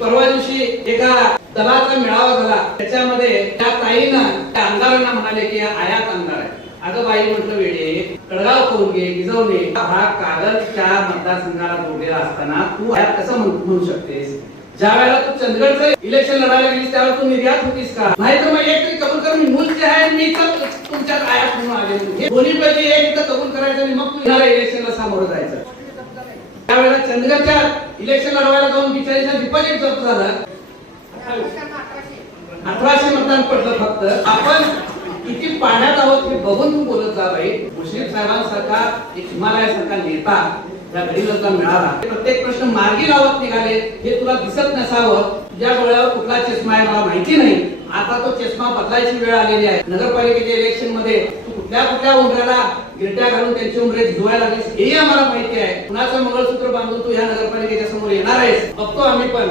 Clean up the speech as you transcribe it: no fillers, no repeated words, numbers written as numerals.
परवा दिवशी एका दलाचा मेळावा झाला, त्याच्यामध्ये त्या ताईनं त्या आमदारांना म्हणाले की आयात आमदार आहे. अगं बाई म्हटलं वेळे, कळगाव कोंगे गिजवणे हा कागदच्या मतदारसंघाला जोडलेला असताना तू आयात कसं म्हणू शकतेस? ज्या वेळेला तू चंदगडचं इलेक्शन लढायला गेलीस त्यावेळेला तू निर्यात होतीस का? नाही तर मग एक तरी कबूल कर, मी मूल जे आहे मी तर तुमच्यात आयात म्हणून आले. हे दोन्ही पैकी एक इथं कबूल करायचं आणि मग तू इलेक्शनला सामोरं जायचं. त्यावेळेला चंदगडच्या इलेक्शन लढवायला जाऊन बिचारीचा डिपॉझिट जप्त झालं. 1800 मतदान पडलं फक्त. आपण किती पाण्यात आहोत हे बघून तू बोलत जा बाई. मुश्रीफ साहेबांसारखा एक हिमालयासारखा नेता या गरीबांना मिळाला. प्रत्येक प्रश्न मार्गी लावत निघाले हे तुला दिसत नसावं. तुझ्या डोळ्यावर कुठला चष्मा आहे मला माहिती नाही. आता तो चष्मा बदलायची वेळ आलेली आहे. नगरपालिकेच्या इलेक्शन मध्ये तू कुठल्या उंबऱ्याला गिरट्या घालून त्यांची उंबरे भिजवायला लागलीस हेही आम्हाला माहिती आहे. कुणाचं मंगळसूत्र बांधून तू या नगरपालिकेच्या समोर येणार आहेस बघतो आम्ही पण.